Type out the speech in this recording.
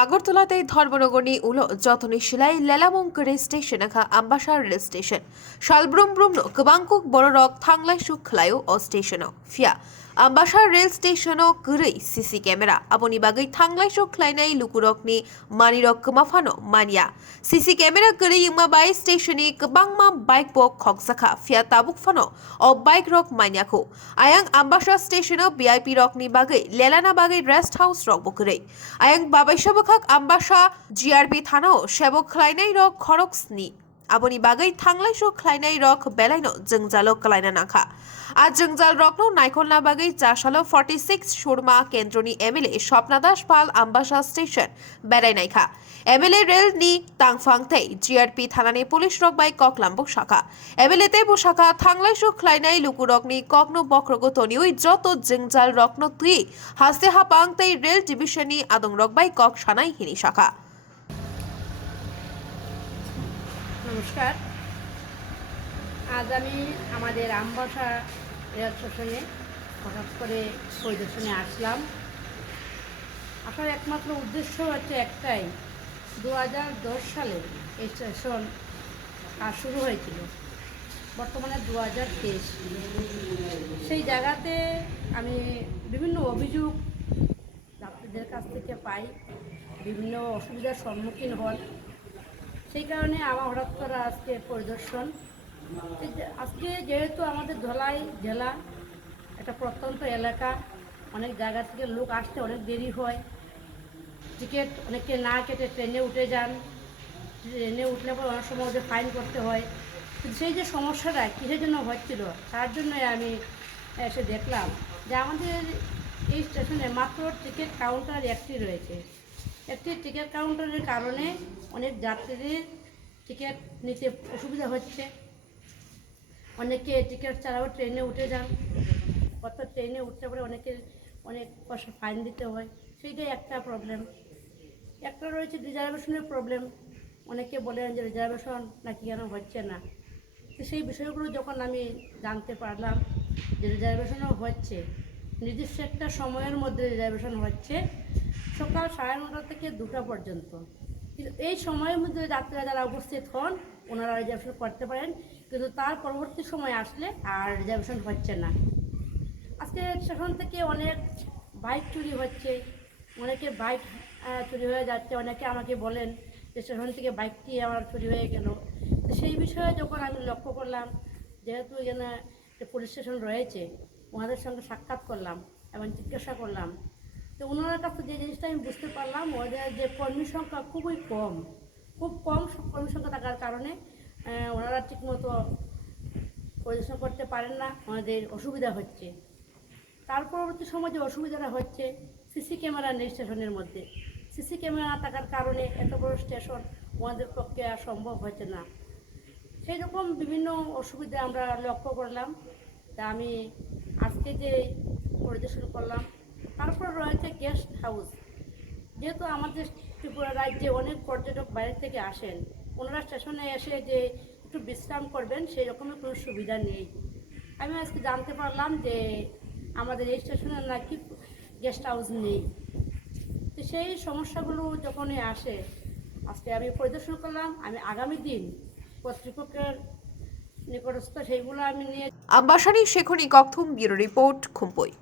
আগরতলাতে ধর্মনগরনি উলো যতনি শিলাই লেলামংকরে স্টেশন আখা Ambassa rail station শালব্রুম ব্রুমনো গোबांकुक বড়রক থাংলাই সুখলায়ো ও স্টেশন ফিয়া আম্বাসা রেল স্টেশন গরৈ সিসি ক্যামেরা আপনি বাগৈ থাংলাই সুখলাইনাই লুকুরকনি মানিরক কমাফানো মানিয়া সিসি ক্যামেরা গরৈ ইংমা বাই স্টেশনে গোबांमा বাইক বক খকসাখা ফিয়া তাবুক ফানো ও বাইক রক মানিয়াখো আয়াং আম্বাসা স্টেশন ভিআইপি রকনি বাগৈ লেলানা বাগৈ রেস্ট হাউস রক বকरै আয়াং বাবাইসা বখাক আম্বাসা জিআরপি থানাও সেবক খ্লাইনাই রক খরকসনি আপনি বাগৈ থাংলাই সুখলাইনাই রক বেলাইনো জংজালো কলাইনা নাখা আজ জংজাল রকনো নাইকলনা বাগৈ 46 সুরমা কেন্দ্রনি এমএলএ স্বপ্না দাস পাল আম্বাসা স্টেশন বেড়াই নাইখা এমএলএ রেল নি তাংফাংতেই জিআরপি থানানি পুলিশ রক বাই ককলাম্বক শাখা এমএলএ তে শাখা থাংলাই সুখলাইনাই লুকুরকনি ককনো বক্রগো তনিউই যত জংজাল রকনো তুই হাসতে হাপাংতেই রেল ডিভিশনি আদং রক বাই কক সানাই হিনি শাখা। নমস্কার, আজ আমি আমাদের আমবাসা রেল স্টেশনে হঠাৎ করে পরিদর্শনে আসলাম। আসার একমাত্র উদ্দেশ্য হচ্ছে একটাই, 2010 সালে এই স্টেশন কাজ শুরু হয়েছিল, বর্তমানে 2023। সেই জায়গাতে আমি বিভিন্ন অভিযোগ যাত্রীদের কাছ থেকে পাই, বিভিন্ন অসুবিধার সম্মুখীন হন। সেই কারণে আমার হঠাৎ করে আজকে পরিদর্শন। আজকে যেহেতু আমাদের ধলাই জেলা একটা প্রত্যন্ত এলাকা, অনেক জায়গা থেকে লোক আসতে অনেক দেরি হয়, টিকিট অনেকে না কেটে ট্রেনে উঠে যান, ট্রেনে উঠলে পর অনেক সময় ওদের ফাইন করতে হয়। কিন্তু সেই যে সমস্যাটা কিসের জন্য হচ্ছিল, তার জন্যই আমি এসে দেখলাম যে আমাদের এই স্টেশনে মাত্র টিকিট কাউন্টার একটি রয়েছে। একটি টিকিট কাউন্টারের কারণে অনেক যাত্রীদের টিকিট নিতে অসুবিধা হচ্ছে। অনেকে টিকিট ছাড়াও ট্রেনে উঠে যান, অর্থাৎ ট্রেনে উঠতে পারে অনেকের অনেক পয়সা ফাইন দিতে হয়, সেইটাই একটা প্রবলেম। একটা রয়েছে রিজার্ভেশনের প্রবলেম। অনেকে বলেন যে রিজার্ভেশন নাকি কেন হচ্ছে না। তো সেই বিষয়গুলো যখন আমি জানতে পারলাম যে রিজার্ভেশনও হচ্ছে, নির্দিষ্ট একটা সময়ের মধ্যে রিজার্ভেশন হচ্ছে, সকাল 9:30 থেকে 2টা পর্যন্ত। কিন্তু এই সময়ের মধ্যে যাত্রীরা যারা উপস্থিত হন ওনারা রিজার্ভেশন করতে পারেন, কিন্তু তার পরবর্তী সময় আসলে আর রিজার্ভেশন হচ্ছে না। আজকে সেখান থেকে অনেক বাইক চুরি হচ্ছে, অনেকে বাইক চুরি হয়ে যাচ্ছে। অনেকে আমাকে বলেন যে সেখান থেকে বাইকটি আমার চুরি হয়ে গেল। তো সেই বিষয়ে যখন আমি লক্ষ্য করলাম, যেহেতু এখানে পুলিশ স্টেশন রয়েছে, ওনাদের সঙ্গে সাক্ষাৎ করলাম এবং জিজ্ঞাসা করলাম। তো ওনার কাছে যে জিনিসটা আমি বুঝতে পারলাম, ওদের যে কর্মী সংখ্যা খুব কম কর্মী সংখ্যা থাকার কারণে ওনারা ঠিকমতো পরিদর্শন করতে পারেন না, ওনাদের অসুবিধা হচ্ছে। তার পরবর্তী সময় যে অসুবিধাটা হচ্ছে, সিসি ক্যামেরা নেই স্টেশনের মধ্যে। সিসি ক্যামেরা না থাকার কারণে এত বড় স্টেশন ওনাদের পক্ষে আর সম্ভব হচ্ছে না। সেই রকম বিভিন্ন অসুবিধা আমরা লক্ষ্য করলাম। তা আমি আজকে যে পরিদর্শন করলাম, তারপর রয়েছে গেস্ট হাউস। যেহেতু আমাদের ত্রিপুরা রাজ্যে অনেক পর্যটক বাইরে থেকে আসেন, ওনারা স্টেশনে এসে যে একটু বিশ্রাম করবেন সেই রকমের কোনো সুবিধা নেই। আমি আজকে জানতে পারলাম যে আমাদের এই স্টেশনে নাকি গেস্ট হাউস নেই। তো সেই সমস্যাগুলো যখনই আসে, আজকে আমি পরিদর্শন করলাম। আমি আগামী দিন কর্তৃপক্ষের নিকটস্থ সেইগুলো আমি নিয়ে আম্বাসানি শেখনি ককথুম ব্যুরো রিপোর্ট খুম্পুই।